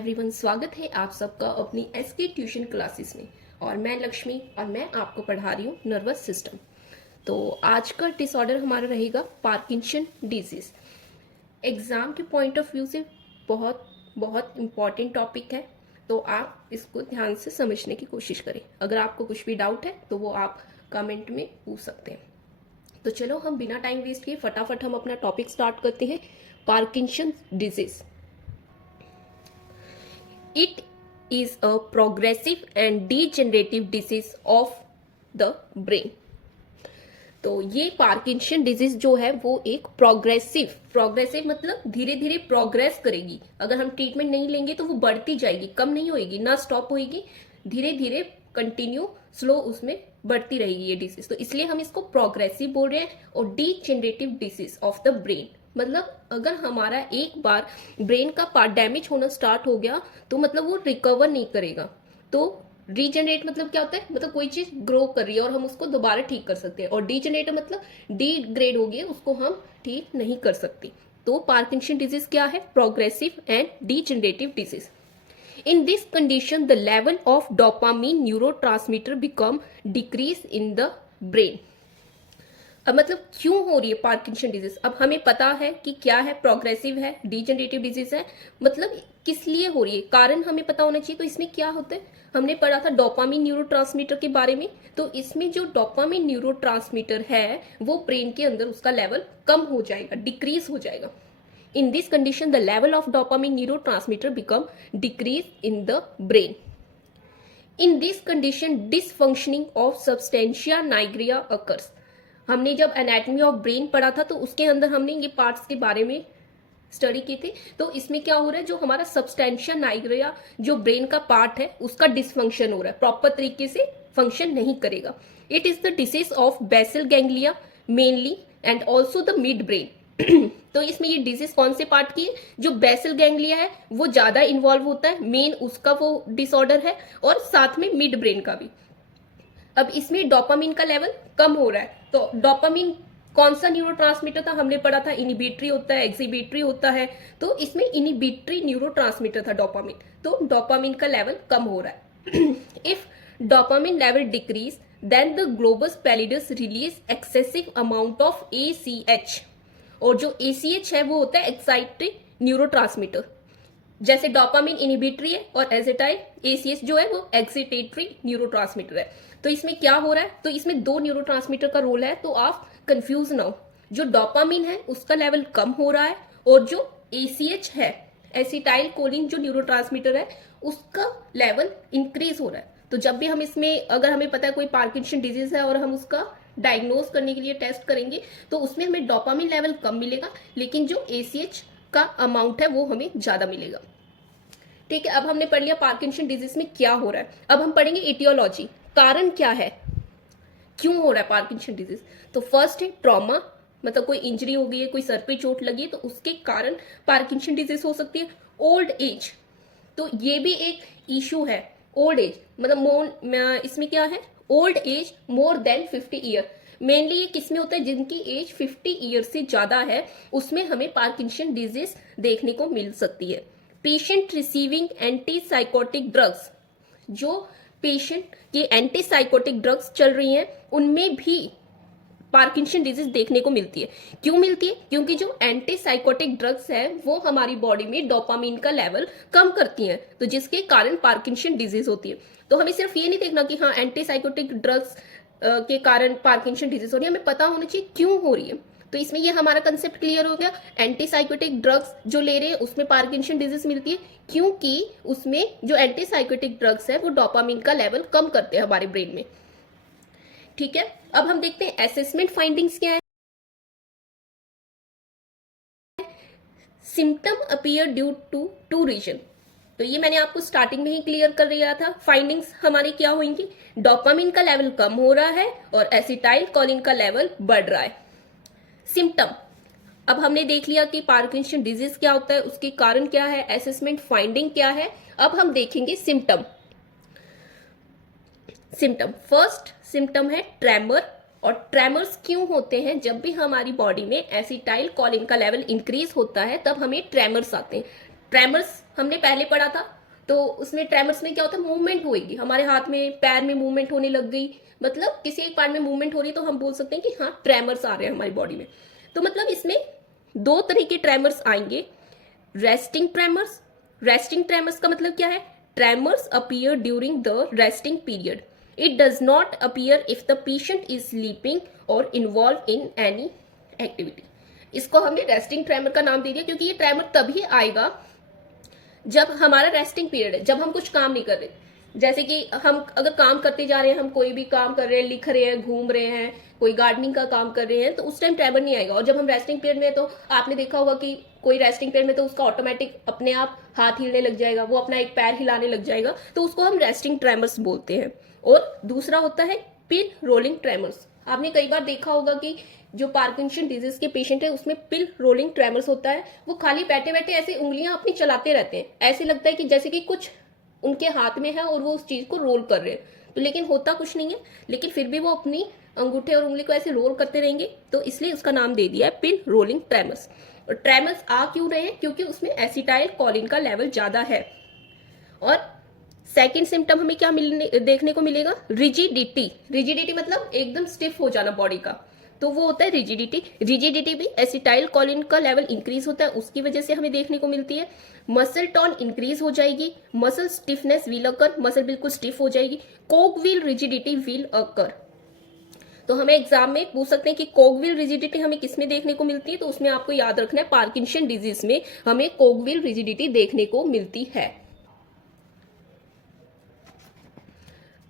Everyone, स्वागत है आप सबका अपनी एसके ट्यूशन क्लासेस में। और मैं लक्ष्मी और मैं आपको पढ़ा रही हूँ नर्वस सिस्टम। तो आज का डिसऑर्डर हमारा रहेगा पार्किंसन डिजीज। एग्जाम के पॉइंट ऑफ व्यू से बहुत बहुत इम्पॉर्टेंट टॉपिक है, तो आप इसको ध्यान से समझने की कोशिश करें। अगर आपको कुछ भी डाउट है तो वो आप कमेंट में पूछ सकते हैं। तो चलो हम बिना टाइम वेस्ट किए फटाफट हम अपना टॉपिक स्टार्ट करते हैं। Parkinson disease, it is a progressive and degenerative disease of the brain। तो ये पार्किंसन डिजीज जो है वो एक प्रोग्रेसिव मतलब धीरे धीरे प्रोग्रेस करेगी। अगर हम ट्रीटमेंट नहीं लेंगे तो वो बढ़ती जाएगी, कम नहीं होएगी, ना स्टॉप होएगी, धीरे धीरे कंटिन्यू स्लो उसमें बढ़ती रहेगी ये डिजीज। तो इसलिए हम इसको प्रोग्रेसिव बोल रहे हैं। और degenerative disease of the brain मतलब अगर हमारा एक बार ब्रेन का पार्ट डैमेज होना स्टार्ट हो गया तो मतलब वो रिकवर नहीं करेगा। तो रीजनरेट मतलब क्या होता है, मतलब कोई चीज ग्रो कर रही है और हम उसको दोबारा ठीक कर सकते हैं। और डीजनरेट मतलब डीग्रेड हो गया, उसको हम ठीक नहीं कर सकते। तो पार्किंसन डिजीज क्या है? Progressive and degenerative disease. In this condition, the level of dopamine neurotransmitter become decrease in the brain। अब मतलब क्यों हो रही है पार्किंसन डिजीज? अब हमें पता है कि क्या है, प्रोग्रेसिव है, डीजनरेटिव डिजीज है, मतलब किस लिए हो रही है, कारण हमें पता होना चाहिए। तो इसमें क्या होता है, हमने पढ़ा था डोपामिन न्यूरोट्रांसमीटर के बारे में। तो इसमें जो डोपामिन न्यूरोट्रांसमीटर है वो ब्रेन के अंदर उसका लेवल कम हो जाएगा, डिक्रीज हो जाएगा। In this condition, the level of dopamine neurotransmitter become decrease in the brain। In this condition, dysfunctioning of substantia nigra occurs। हमने जब एनाटॉमी ऑफ ब्रेन पढ़ा था तो उसके अंदर हमने ये पार्ट्स के बारे में स्टडी की थी। तो इसमें क्या हो रहा है, जो हमारा सबस्टेंशिया नाइग्रिया जो ब्रेन का पार्ट है उसका डिसफंक्शन हो रहा है, प्रॉपर तरीके से फंक्शन नहीं करेगा। It is the disease of basal ganglia mainly and also the mid brain. तो इसमें ये डिजीज कौन से पार्ट की है? जो बेसल गैंग्लिया है वो ज्यादा इन्वॉल्व होता है, मेन उसका वो डिसऑर्डर है, और साथ में मिड ब्रेन का भी। अब इसमें डोपामिन का लेवल कम हो रहा है। तो डोपामिन कौन सा न्यूरोट्रांसमीटर था? हमने पढ़ा था इनिबिटरी होता है, एक्सिबिटरी होता है। तो इसमें इनिबिटरी न्यूरोट्रांसमीटर था डोपामिन। तो डोपामिन का लेवल कम हो रहा है। If dopamine level decrease then the globus pallidus release excessive amount of ACH। और जो ACH है वो होता है एक्साइटरी न्यूरोट्रांसमीटर। जैसे डोपामिन इनिबिटरी है और एसिटाइल ACH जो है वो एक्साइटेटरी न्यूरोट्रांसमीटर है। तो इसमें क्या हो रहा है, तो इसमें दो न्यूरोट्रांसमीटर का रोल है, तो आप कंफ्यूज ना हो। जो डोपामिन है उसका लेवल कम हो रहा है, और जो ACH है एसिटाइल कोलिन जो न्यूरोट्रांसमीटर है उसका लेवल इंक्रीज हो रहा है। तो जब भी हम इसमें, अगर हमें पता है कोई पार्किंसन डिजीज है और हम उसका डायग्नोज करने के लिए टेस्ट करेंगे तो उसमें हमें डोपामिन लेवल कम मिलेगा, लेकिन जो ACH का अमाउंट है वो हमें ज्यादा मिलेगा। ठीक है, अब हमने पढ़ लिया पार्किंसन डिजीज में क्या हो रहा है। अब हम पढ़ेंगे एटियोलॉजी, कारण क्या है, क्यों हो रहा है पार्किंसन डिजीज। तो फर्स्ट है ट्रॉमा, मतलब कोई इंजरी हो गई है, कोई सर पे चोट लगी है तो उसके कारण पार्किंसन डिजीज हो सकती है। ओल्ड एज, तो ये भी एक इशू है। ओल्ड एज मतलब इसमें क्या है, old age more than 50 year. Mainly ये किसमें होता है, जिनकी एज 50 ईयर से ज्यादा है उसमें हमें पार्किंसन डिजीज देखने को मिल सकती है। पेशेंट रिसीविंग एंटीसाइकोटिक ड्रग्स, जो पेशेंट की एंटीसाइकोटिक ड्रग्स चल रही हैं उनमें भी पार्किंसन डिजीज देखने को मिलती है। क्यों मिलती है? क्योंकि जो एंटीसाइकोटिक ड्रग्स है वो हमारी बॉडी में डोपामिन का लेवल कम करती हैं, तो जिसके कारण पार्किंसन डिजीज होती है। तो हमें सिर्फ ये नहीं देखना कि हाँ एंटीसाइकोटिक ड्रग्स के कारण पार्किंसन डिजीज हो रही है, हमें पता होना चाहिए क्यों हो रही है। तो इसमें ये हमारा कंसेप्ट क्लियर हो गया। एंटीसाइकोटिक ड्रग्स जो ले रहे हैं उसमें पार्किंसन डिजीज मिलती है क्योंकि उसमें जो एंटीसाइकोटिक ड्रग्स है वो डोपामिन का लेवल कम करते हैं हमारे ब्रेन में। ठीक है, अब हम देखते हैं असेसमेंट फाइंडिंग्स क्या है। Symptom appear due to two region, तो ये मैंने आपको स्टार्टिंग में ही क्लियर कर दिया था। फाइंडिंग्स हमारी क्या होंगी, डोपामिन का लेवल कम हो रहा है और एसिटाइल कोलिन का लेवल बढ़ रहा है। सिम्टम, अब हमने देख लिया कि पार्किंसन डिजीज क्या होता है, उसके कारण क्या है, असेसमेंट फाइंडिंग क्या है। अब हम देखेंगे सिम्टम। फर्स्ट सिम्टम है ट्रेमर। और ट्रेमर्स क्यों होते हैं, जब भी हमारी बॉडी में एसिटाइल कोलिन का लेवल इंक्रीज होता है तब हमें ट्रेमर्स आते हैं। ट्रेमर्स हमने पहले पढ़ा था, तो उसमें ट्रेमर्स में क्या होता है, मूवमेंट होगी, हमारे हाथ में पैर में मूवमेंट होने लग गई, मतलब किसी एक पार्ट में मूवमेंट हो रही है तो हम बोल सकते हैं कि हाँ ट्रेमर्स आ रहे हैं हमारी बॉडी में। तो मतलब इसमें दो तरह के ट्रेमर्स आएंगे, रेस्टिंग ट्रेमर्स। रेस्टिंग ट्रेमर्स का मतलब क्या है, tremors appear during the resting period, it does not appear if the patient is sleeping और इन्वॉल्व इन एनी एक्टिविटी। इसको हमने रेस्टिंग ट्रेमर का नाम दे दिया क्योंकि ये ट्रेमर तभी आएगा जब हमारा रेस्टिंग पीरियड है, जब हम कुछ काम नहीं कर रहे। जैसे कि हम अगर काम करते जा रहे हैं, हम कोई भी काम कर रहे हैं, लिख रहे हैं, घूम रहे हैं, कोई गार्डनिंग का काम कर रहे हैं, तो उस टाइम ट्रेमर नहीं आएगा। और जब हम रेस्टिंग पीरियड में, तो आपने देखा होगा कि कोई रेस्टिंग पीरियड में तो उसका ऑटोमेटिक अपने आप हाथ हिलने लग जाएगा, वो अपना एक पैर हिलाने लग जाएगा, तो उसको हम रेस्टिंग ट्रेमर्स बोलते हैं। और दूसरा होता है पिन रोलिंग ट्रेमर्स। आपने कई बार देखा होगा कि जो पार्किंसन डिजीज के पेशेंट है उसमें पिल रोलिंग ट्रेमर्स होता है, वो खाली बैठे बैठे ऐसे उंगलियां अपनी चलाते रहते हैं, ऐसे लगता है कि जैसे कि कुछ उनके हाथ में है और वो उस चीज को रोल कर रहे हैं, तो लेकिन होता कुछ नहीं है, लेकिन फिर भी वो अपनी अंगूठे और उंगली को ऐसे रोल करते रहेंगे, तो इसलिए उसका नाम दे दिया है पिन रोलिंग ट्रेमर्स। और ट्रेमर्स आ क्यों रहे हैं, क्योंकि उसमें एसिटाइल कोलिन का लेवल ज्यादा है। और सेकेंड सिम्टम हमें क्या देखने को मिलेगा, रिजिडिटी। रिजिडिटी मतलब एकदम स्टिफ हो जाना बॉडी का, तो वो होता है रिजिडिटी। रिजिडिटी भी एसिटाइल कोलिन का लेवल इंक्रीज होता है, उसकी वजह से हमें देखने को मिलती है। मसल टोन इंक्रीज हो जाएगी, muscle stiffness will occur, muscle बिल्कुल स्टिफ हो जाएगी। कोगविल रिजिडिटी विल अकर। तो हमें एग्जाम में पूछ सकते हैं कि कोगविल रिजिडिटी हमें किसमें देखने को मिलती है, तो उसमें आपको याद रखना है पार्किंसन डिजीज में हमें कोगविल रिजिडिटी देखने को मिलती है।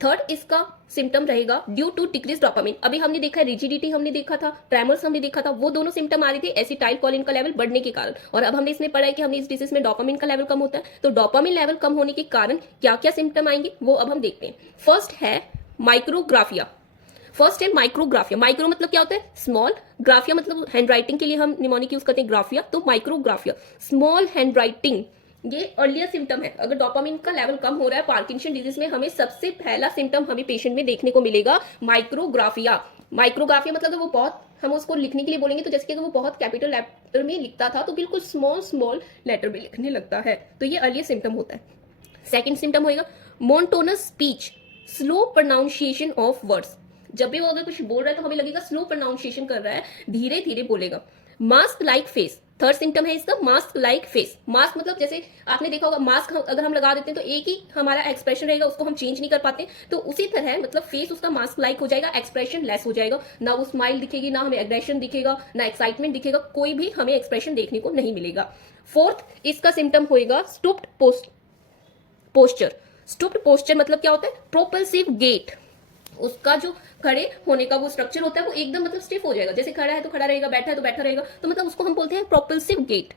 थर्ड इसका सिम्टम रहेगा ड्यू टू डिक्रीज डोपामिन। अभी हमने देखा है रिजिडिटी हमने देखा था, ट्रेमर्स हमने देखा था, वो दोनों सिम्टम आ रही थी एसिटाइल कोलिन का लेवल बढ़ने के कारण। और अब हमने इसमें पढ़ा है कि हमने इस डिजीज में डोपामिन का लेवल कम होता है, तो डोपामिन लेवल कम होने के कारण क्या क्या सिम्टम आएंगे वो अब हम देखते हैं। फर्स्ट है माइक्रोग्राफिया। फर्स्ट है माइक्रोग्राफिया। माइक्रो मतलब क्या होता है, स्मॉल, ग्राफिया मतलब हैंडराइटिंग के लिए हम निमोनिक यूज करते हैं ग्राफिया, तो माइक्रोग्राफिया स्मॉल हैंडराइटिंग, ये अर्लियर सिम्टम है। अगर डोपामिन का लेवल कम हो रहा है पार्किंसन डिजीज में, हमें सबसे पहला सिम्टम हमें पेशेंट में देखने को मिलेगा माइक्रोग्राफिया। माइक्रोग्राफिया मतलब वो बहुत, हम उसको लिखने के लिए बोलेंगे तो जैसे कि अगर वो बहुत कैपिटल लेटर में लिखता था तो बिल्कुल स्मॉल स्मॉल लेटर में लिखने लगता है, तो ये अर्लियर सिम्टम होता है। सेकेंड सिम्टम होगा monotonous speech, slow pronunciation of words. जब भी वो अगर कुछ बोल रहा है तो हमें लगेगा स्लो प्रोनाउंसिएशन कर रहा है, धीरे धीरे बोलेगा। Mask like face, third symptom है इसका मास्क लाइक फेस। मास्क मतलब जैसे आपने देखा होगा मास्क अगर हम लगा देते हैं तो एक ही हमारा एक्सप्रेशन रहेगा, उसको हम चेंज नहीं कर पाते, तो उसी तरह मतलब फेस उसका मास्क लाइक हो जाएगा, एक्सप्रेशन लेस हो जाएगा, ना वो स्माइल दिखेगी, ना हमें एग्रेशन दिखेगा, ना एक्साइटमेंट दिखेगा, कोई भी हमें एक्सप्रेशन देखने को नहीं मिलेगा। फोर्थ इसका सिम्टम होगा स्टूप्ड पोस्चर। स्टूप्ड पोस्चर मतलब क्या होता है, प्रोपल्सिव गेट। उसका जो खड़े होने का वो स्ट्रक्चर होता है वो एकदम मतलब स्टिफ हो जाएगा, जैसे खड़ा है तो खड़ा रहेगा, बैठा है तो बैठा रहेगा, तो मतलब उसको हम बोलते हैं propulsive gait.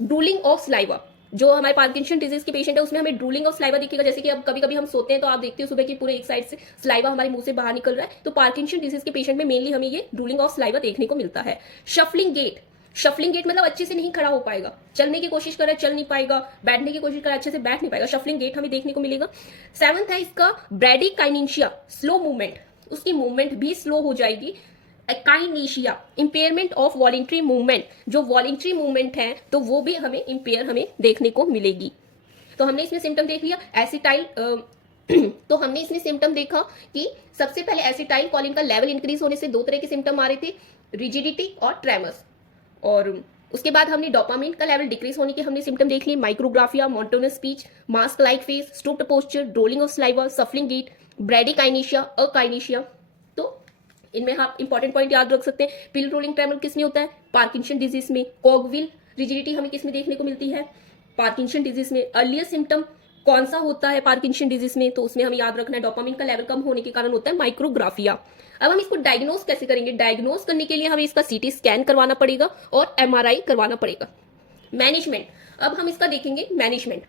Drooling of saliva, जो हमारे पार्किंसन डिजीज के पेशेंट है उसमें हमें ड्रूलिंग ऑफ स्लाइवा दिखेगा। जैसे कि अब कभी कभी हम सोते हैं तो आप देखते हो सुबह की पूरे एक साइड से स्लाइवा हमारे मुंह से बाहर निकल रहा है, तो पार्किंसन डिजीज के पेशेंट में मेनली हमें ये ड्रूलिंग ऑफ स्लाइवा देखने को मिलता है। शफलिंग गेट, शफलिंग गेट मतलब अच्छे से नहीं खड़ा हो पाएगा, चलने की कोशिश कर रहा है चल नहीं पाएगा, बैठने की कोशिश कर रहा है अच्छे से बैठ नहीं पाएगा, शफलिंग गेट हमें देखने को मिलेगा। सेवंथ है इसका ब्रैडीकाइनेशिया, स्लो मूवमेंट, उसकी मूवमेंट भी स्लो हो जाएगी। काइनेशिया, इंपेयरमेंट ऑफ वॉलेंट्री मूवमेंट, जो वॉलेंट्री मूवमेंट है तो वो भी हमें इंपेयर हमें देखने को मिलेगी। तो हमने इसमें सिम्टम देख लिया एसिटाइल तो हमने इसमें सिम्टम देखा कि सबसे पहले एसिटाइल कोलिन का लेवल इंक्रीज होने से दो तरह के सिम्टम आ रहे थे, रिजिडिटी और ट्रेमर्स। और उसके बाद हमने डोपामिन का लेवल डिक्रीज होने के हमने सिम्टम देख लिए, micrographia, monotonous speech, mask like face, stooped posture, drooling of saliva, shuffling gait, bradykinesia, akinesia. तो इनमें आप इंपॉर्टेंट पॉइंट याद रख सकते हैं, पिल रोलिंग ट्रेमर किसमें होता है, पार्किंसन डिजीज में। कोगविल रिजिडिटी हमें किसमें देखने को मिलती है, पार्किंसन डिजीज में। अर्लियर सिम्टम कौन सा होता है पार्किंसन डिजीज में, तो उसमें हमें याद रखना है डोपामिन का लेवल कम होने के कारण होता है माइक्रोग्राफिया। अब हम इसको डायग्नोज कैसे करेंगे, डायग्नोज करने के लिए हमें इसका सीटी स्कैन करवाना पड़ेगा और एमआरआई करवाना पड़ेगा। मैनेजमेंट, अब हम इसका देखेंगे मैनेजमेंट।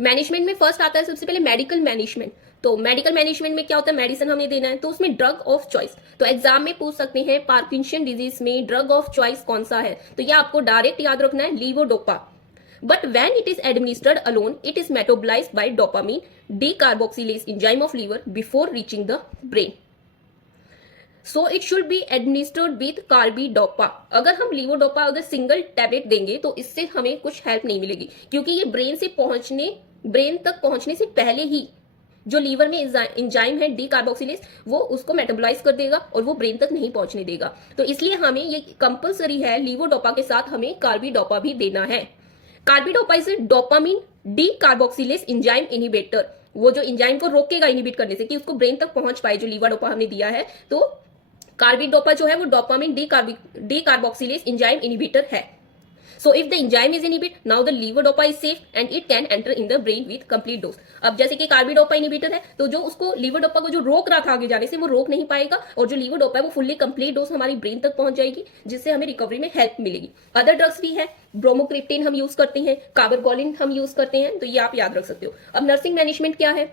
मैनेजमेंट में फर्स्ट आता है सबसे पहले मेडिकल मैनेजमेंट। तो मेडिकल मैनेजमेंट में क्या होता है, मेडिसिन हमें देना है, तो उसमें ड्रग ऑफ चॉइस, तो एग्जाम में पूछ सकते हैं पार्किंसन डिजीज में ड्रग ऑफ चॉइस कौन सा है, तो ये आपको डायरेक्ट याद रखना है levodopa. But when it is administered alone, it is metabolized by dopamine decarboxylase enzyme of liver before reaching the brain. So it should be administered with carbidopa. अगर हम लीवोडोपा अगर सिंगल टैबलेट देंगे तो इससे हमें कुछ हेल्प नहीं मिलेगी, क्योंकि ये ब्रेन तक पहुंचने से पहले ही जो लीवर में एंजाइम है डी कार्बोक्सिलेज, वो उसको मेटाबोलाइज कर देगा और वो ब्रेन तक नहीं पहुंचने देगा। तो इसलिए हमें ये कंपलसरी है, लीवोडोपा के साथ हमें कार्बिडोपा भी देना है। Carbidopa is dopamine D carboxylase enzyme inhibitor. वो जो एंजाइम को रोकेगा इनहिबिट करने से कि उसको ब्रेन तक पहुंच पाए, जो लीवोडोपा हमने दिया है। तो कार्बिडोपा जो है वो dopamine D carboxylase enzyme inhibitor है। So if the enzyme is inhibit, now the levodopa is safe and it can enter in the brain with complete dose. अब जैसे कि कार्बिडोपा इनहिबिटर है, तो जो उसको लीवोडोपा को जो रोक रहा था आगे जाने से, वो रोक नहीं पाएगा, और जो लीवोडोपा है वो फुल्ली कंप्लीट डोज हमारी ब्रेन तक पहुंच जाएगी, जिससे हमें रिकवरी में हेल्प मिलेगी। अदर ड्रग्स भी है, ब्रोमोक्रिप्टिन हम यूज करते हैं, कार्बागोलिन हम यूज करते हैं, तो ये आप याद रख सकते हो। अब नर्सिंग मैनेजमेंट क्या है?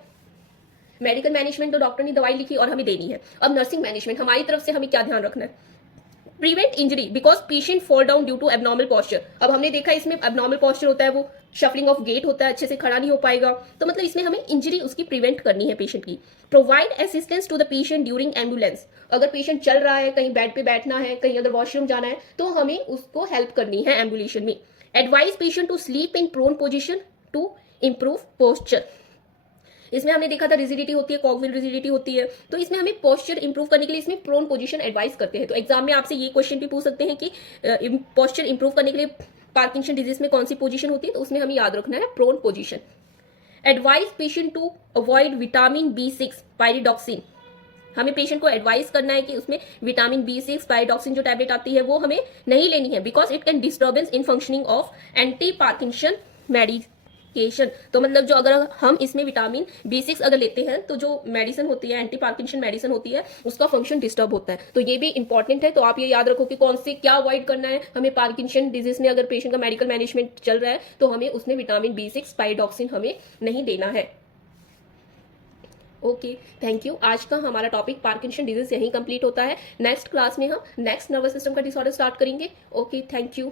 मेडिकल मैनेजमेंट तो डॉक्टर ने दवाई लिखी और हमें देनी है। अब नर्सिंग मैनेजमेंट हमारी तरफ से हमें क्या ध्यान रखना है? Prevent injury because patient fall down due to abnormal posture. अब हमने देखा इसमें एबनॉर्मल पॉस्चर होता है, वो शफलिंग ऑफ गेट होता है, अच्छे से खड़ा नहीं हो पाएगा, तो मतलब इसमें हमें इंजरी उसकी प्रिवेंट करनी है पेशेंट की। Provide assistance to the patient during ambulance. अगर पेशेंट चल रहा है, कहीं बेड पे बैठना है, कहीं अगर वॉशरूम जाना है, तो हमें उसको हेल्प करनी है एम्बुलेशन में। Advise patient to sleep in prone position to improve posture. इसमें हमने देखा था रिजिडिटी होती है, कॉगविल रिजिडिटी होती है, तो इसमें हमें पोस्चर इंप्रूव करने के लिए इसमें प्रोन पोजीशन एडवाइस करते हैं। तो एग्जाम में आपसे ये क्वेश्चन भी पूछ सकते हैं कि पोस्चर इंप्रूव करने के लिए पार्किंसन डिजीज में कौन सी पोजीशन होती है, तो उसमें हमें याद रखना है prone position. Advise patient to avoid vitamin B6 pyridoxine. हमें पेशेंट को एडवाइस करना है कि उसमें विटामिन B6 पायरिडॉक्सिन जो टैबलेट आती है वो हमें नहीं लेनी है, because it can disturbance in functioning of anti Parkinson medication. तो मतलब जो अगर हम इसमें विटामिन B6 अगर लेते हैं, तो जो मेडिसिन होती है, एंटी पार्किंसन मेडिसिन होती है, उसका फंक्शन डिस्टर्ब होता है। तो ये भी इंपॉर्टेंट है। तो आप ये याद रखो कि कौन से क्या अवॉइड करना है हमें पार्किंसन डिजीज में। अगर पेशेंट का मेडिकल मैनेजमेंट चल रहा है तो हमें उसमें विटामिन B6 पायरिडॉक्सिन हमें नहीं देना है। Okay, thank you. आज का हमारा टॉपिक पार्किंसन डिजीज यहीं कंप्लीट होता है। नेक्स्ट क्लास में हम नेक्स्ट नर्वस सिस्टम का डिसऑर्डर स्टार्ट करेंगे। Okay, thank you.